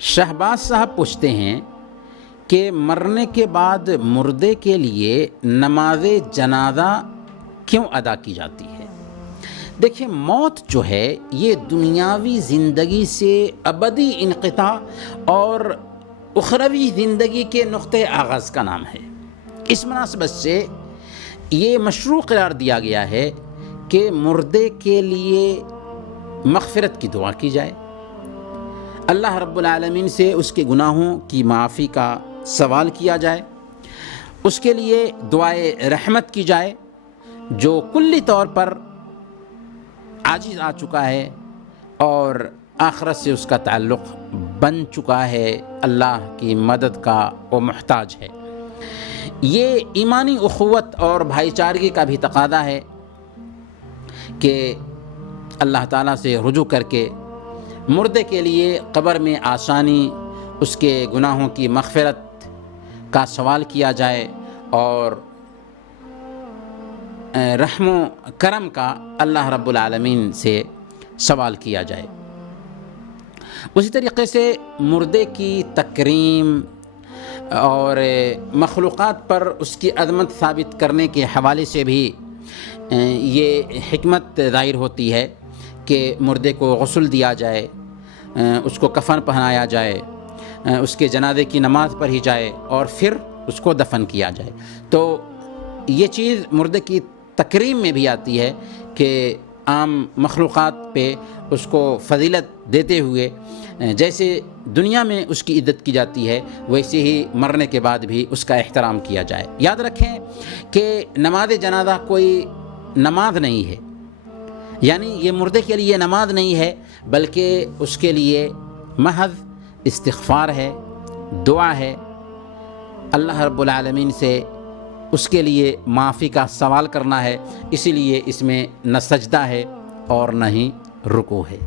شہباز صاحب پوچھتے ہیں کہ مرنے کے بعد مردے کے لیے نماز جنازہ کیوں ادا کی جاتی ہے؟ دیکھیں، موت جو ہے یہ دنیاوی زندگی سے ابدی انقطاع اور اخروی زندگی کے نقطۂ آغاز کا نام ہے۔ اس مناسبت سے یہ مشروع قرار دیا گیا ہے کہ مردے کے لیے مغفرت کی دعا کی جائے، اللہ رب العالمین سے اس کے گناہوں کی معافی کا سوال کیا جائے، اس کے لیے دعائے رحمت کی جائے جو کلی طور پر عاجز آ چکا ہے اور آخرت سے اس کا تعلق بن چکا ہے، اللہ کی مدد کا وہ محتاج ہے۔ یہ ایمانی اخوت اور بھائی چارگی کا بھی تقاضا ہے کہ اللہ تعالیٰ سے رجوع کر کے مردے کے لیے قبر میں آسانی، اس کے گناہوں کی مغفرت کا سوال کیا جائے اور رحم و کرم کا اللہ رب العالمین سے سوال کیا جائے۔ اسی طریقے سے مردے کی تکریم اور مخلوقات پر اس کی عظمت ثابت کرنے کے حوالے سے بھی یہ حکمت ظاہر ہوتی ہے کہ مردے کو غسل دیا جائے، اس کو کفن پہنایا جائے، اس کے جنازے کی نماز پڑھی جائے اور پھر اس کو دفن کیا جائے۔ تو یہ چیز مردے کی تکریم میں بھی آتی ہے کہ عام مخلوقات پہ اس کو فضیلت دیتے ہوئے جیسے دنیا میں اس کی عزت کی جاتی ہے ویسے ہی مرنے کے بعد بھی اس کا احترام کیا جائے۔ یاد رکھیں کہ نماز جنازہ کوئی نماز نہیں ہے، یعنی یہ مردے کے لیے نماز نہیں ہے بلکہ اس کے لیے محض استغفار ہے، دعا ہے، اللہ رب العالمین سے اس کے لیے معافی کا سوال کرنا ہے۔ اسی لیے اس میں نہ سجدہ ہے اور نہ ہی رکوع ہے۔